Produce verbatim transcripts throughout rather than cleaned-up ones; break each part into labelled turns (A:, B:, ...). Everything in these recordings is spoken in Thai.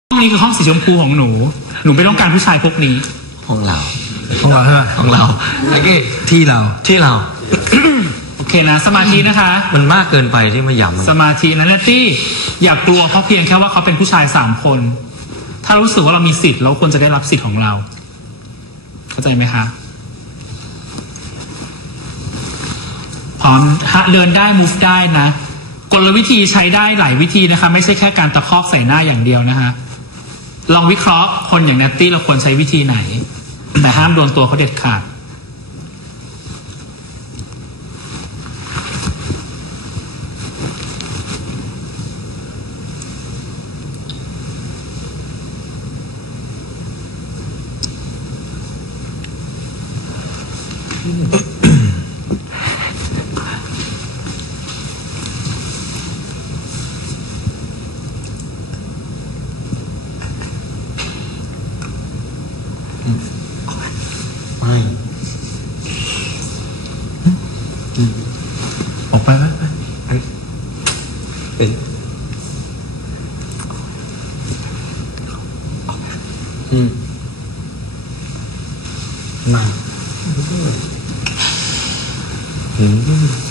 A: ห้องนี้คือห้องสีชมพูของหนูหนูไม่ต้องการผู้ชายพวกนี้
B: ห้องเรา
C: ห้องเราใช่ไหม
B: ห้องเราโอเค
C: ที่เรา
B: ที่เรา
A: โอเคนะสมาธินะคะ
B: มันมากเกินไปที่มาย้ำ
A: สมาธินะเนตตี้อย่ากลัวเขาเพียงแค่ว่าเขาเป็นผู้ชายสามคนถ้ารู้สึกว่าเรามีสิทธิ์เราควรจะได้รับสิทธิ์ของเราเข้าใจไหมคะพร้อมเดินได้ move ได้นะกลวิธีใช้ได้หลายวิธีนะคะไม่ใช่แค่การตะคอกใส่หน้าอย่างเดียวนะคะลองวิเคราะห์คนอย่างเนตตี้เราควรใช้วิธีไหนแต่ห้ามโดนตัวเขาเด็ดขาด
B: ไม่
C: ออกไปไหม
B: เป็นอืมไม่อืม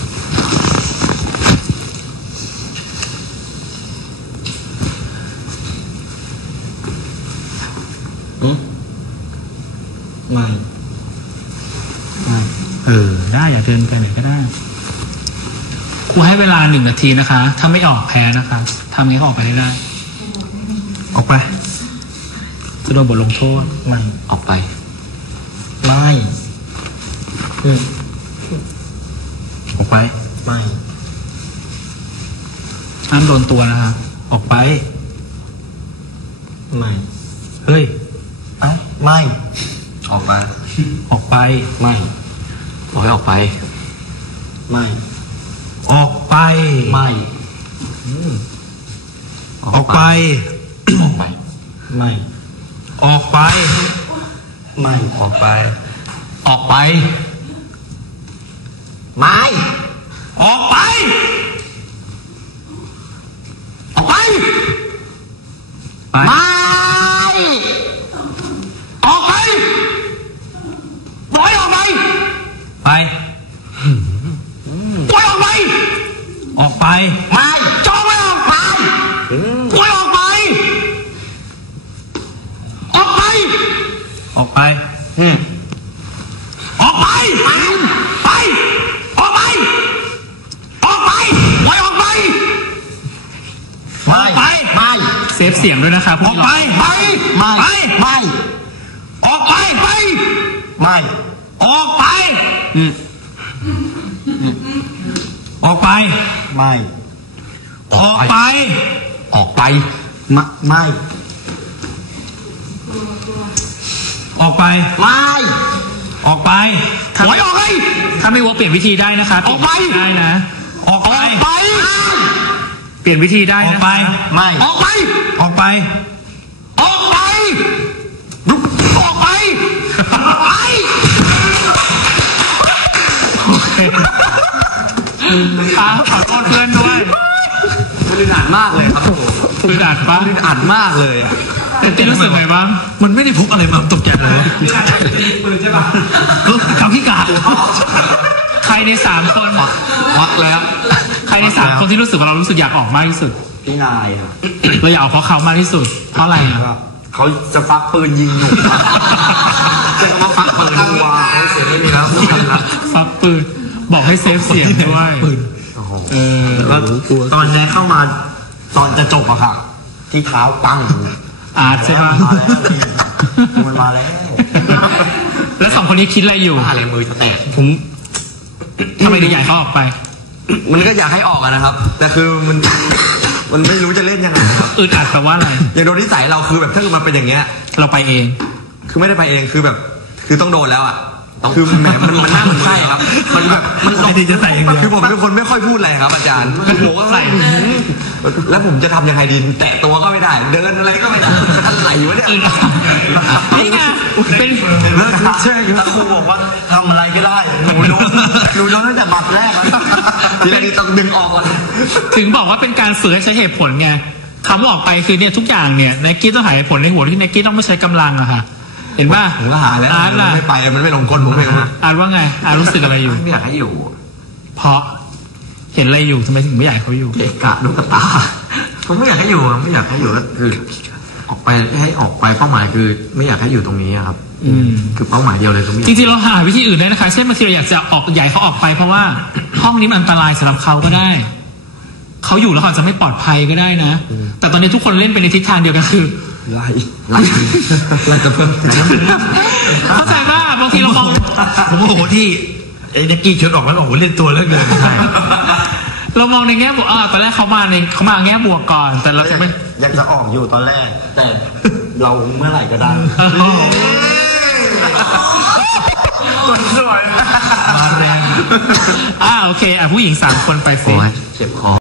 B: อืมไม่
A: เออได้อยากเดินไปไหนก็ได้ครูให้เวลาหนึ่งนาทีนะคะถ้าไม่ออกแพ้นะคะทำไงก็ออกไปให้ได้
C: ออกไป
A: จะโดนบทลงโทษ
B: มันออกไป
C: ไม่
B: อืม
C: ออกไป
B: ไม่
A: ห้ามโดนตัวนะคะ
C: ออกไป
B: ไม่
C: เฮ้ย
B: เอ้าไม่ออกมา
A: ออกไป
B: ไม่บอกให้ออกไปไม่
C: ออกไป
B: ไม่
C: ออกไป
B: ออกไปไม่
C: ออกไป
B: ไม่
C: ออกไป
B: ออกไปไม่
C: ออกไป
B: ออกไป
C: ไป
B: ไม่ออกไปบอกให้ออกไป
C: ไป
B: ปล่อยออกไป
C: ออกไป
B: ไม่จ้องไว้ออกไปปล่อยออกไปออกไป
C: ออกไป
B: อืมออกไปไปไปออกไปออกไปปล่อยออกไป
C: ไม่
B: ไปไม่
A: เซฟเสียงด้วยนะคะ
C: ออกไป
B: ไปไม่ไม่
C: ออกไป
B: ไปไม่
C: ออกไป
A: อืม
C: ออกไป
B: ไม่
C: ออกไป
B: ออกไปไม่ไม่
C: ออกไป
B: ไม่
C: ออกไป
B: ถอยออกไป
A: ถ้าไม่ว่าเปลี่ยนวิธีได้นะคะ
B: ออกไป
A: ได้นะ
C: ออกไป
A: เปลี่ยนวิธีได้นะ
C: ไป
B: ไม่ออกไป
C: ออกไป
B: ออกไปออกไปไป
A: อ้าวขอโทษเพื่อนด้วย
B: มันอึดอัดมากเลยครับ
A: อึดอัดปะ
B: อึดอัดมากเลยอ่ะ
A: แต่รู้สึกไงบ้าง
C: มันไม่ได้พกอะไรมาตกใจเลย
B: ปืนใช่ป่ะ
C: คำพิการ
A: ใครในสามคน
B: วักแล้ว
A: ใครในสามคนที่รู้สึกว่าเรารู้สึกอยากออกมากที่สุด
B: พี่นายครับ
A: เราอยากออกเพราะเขามากที่สุดเพราะอะไร
B: ครับเขาจะฟักปืนยิงหนูจะมาฟักปืนวางเสียงไม่มีแล้ว
A: ฟักปืนบอกให้เซฟเสียงด้วย
B: เออแล้วตอนนี้เข้ามาตอนจะจบอะค่ะที่เท้าปัง
A: อาร์ตใช่ไหม
B: มันมาแล้ว
A: แล้วสองคนนี้คิดอะไรอยู่
B: อะไรมือจะแตก
C: ผม
A: ทำไมถึงอยากเขาออกไป
B: มันก็อยากให้ออกนะครับแต่คือมันมันไม่รู้จะเล่นยังไงครับ
A: อึดอัดแปลว่าอะไร
B: อย่างโดนนิสัยเราคือแบบถ้าเกิดมันเป็นอย่างเงี้ย
A: เราไปเอง
B: คือไม่ได้ไปเองคือแบบคือต้องโดนแล้วอ่ะคือแหมมันมันน่ามันใช่ครับมันแบบมัน
C: ไม่ได้จะใส่เอง
B: คือผมเป็นคนไม่ค่อยพูดอะไรครับอาจารย์ผมก็ใส่แล้วผมจะทำยังไงดีแตะตัวก็ไม่ได้เดินอะไรก็ไม่ได้อะไรวะเนี่ย
A: นี่ไงเป็น
B: ใช่ครับครูบอกว่าทำอะไรก็ได้หนูโดนหนูโดนตั้งแต่บัตรแรกแล้วทีแรกนี่ต้องดึงออกก่อน
A: ถึงบอกว่าเป็นการฝึกใช้เหตุผลไงคำว่าออกไปคือเนี่ยทุกอย่างเนี่ยไนกี้ต้องหาเหตุผลในหัวที่ไนกี้ต้องไม่ใช้กำลังอะค่ะเห็นป่ะ
B: ผมก็หาแล้ว
A: อาร์ตล่ะ
B: ไม่ไปมันไม่ลงก้นผมเองนะ
A: อาร์ตว่าไงอาร์ตรู้สึกอะไรอยู่
D: ไม่อยากให้อยู่
A: เพราะเห็นอะไรอยู่ทำไมถึงไม่อยากให้เขาอยู่
D: เกะกะลูกตาผมไม่อยากให้อยู่ไม่อยากให้อยู่ก็คือออกไปให้ออกไปเป้าหมายคือไม่อยากให้อยู่ตรงนี้ครับ
A: อืม
D: คือเป้าหมายเดียวเลยคือไม่อยา
A: จ
D: ก
A: ริงๆเราหาวิธีอื่นได้นะคะเช่นบางทีเราอยากจะออกใหญ่เขาออกไปเพราะว่าห้องนี้มันอันตรายสำหรับเขาก็ได้เขาอยู่แล้วเขาจะไม่ปลอดภัยก็ได้นะแต่ตอนนี้ทุกคนเล่นไปในทิศทางเดียวกันคือ
B: ไล่ไล่ไล่จะเพิ่ม
A: เข้าใจว่าบางทีเรามอง
C: ผมโอ้โหที่ไอ้เน็กกี้ชวนออกแล้วโอ้โหเล่นตัวเลิกเลยใช่
A: เรามองในแง่บวกอ่าตอนแรกเขามาในเขามาแง่บวกก่อน แต่เราจะไม่
E: อยากจะออกอยู่ตอนแรก แต่เราเมื่อไหร่ก็ได้
A: คนสวย
C: มาแรง
A: อ่าโอเคอ่ะผู้หญิงสามคนไปเฟ
D: โอ้
A: ซ
D: ยเจ็บคอ